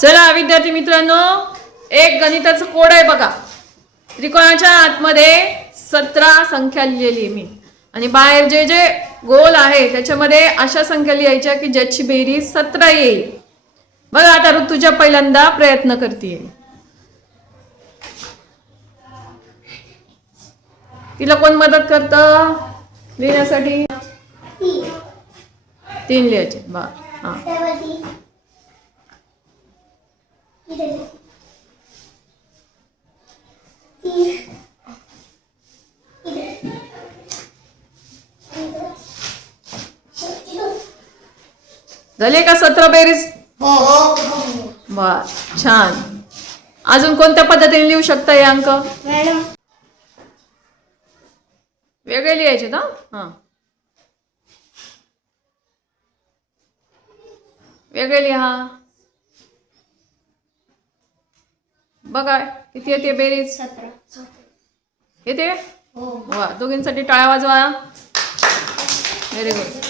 चला विद्यार्थी मित्रांनो, एक गणिताचं कोड आहे बघा. त्रिकोणाच्या आतमध्ये 17 संख्या लिहिली मी आणि बाहेर जे जे गोल आहे त्याच्यामध्ये अशा संख्या लिहायच्या की ज्याची बेरीज 17 येईल. बघा आता ऋतुजा पहिल्यांदा प्रयत्न करते. तिला कोण मदत करतं लिहिण्यासाठी? 3 लिहायचे. बा हा झाले का 17 बेरीज? बर, छान. अजून कोणत्या पद्धतीने लिहू शकता हे अंक? वेगळे लिहायचे ना? हा वेगळे लिहा. बघा किती येते बेरीज? 17 येते. वा, दोघींसाठी टाळ्या वाजवा. Very good.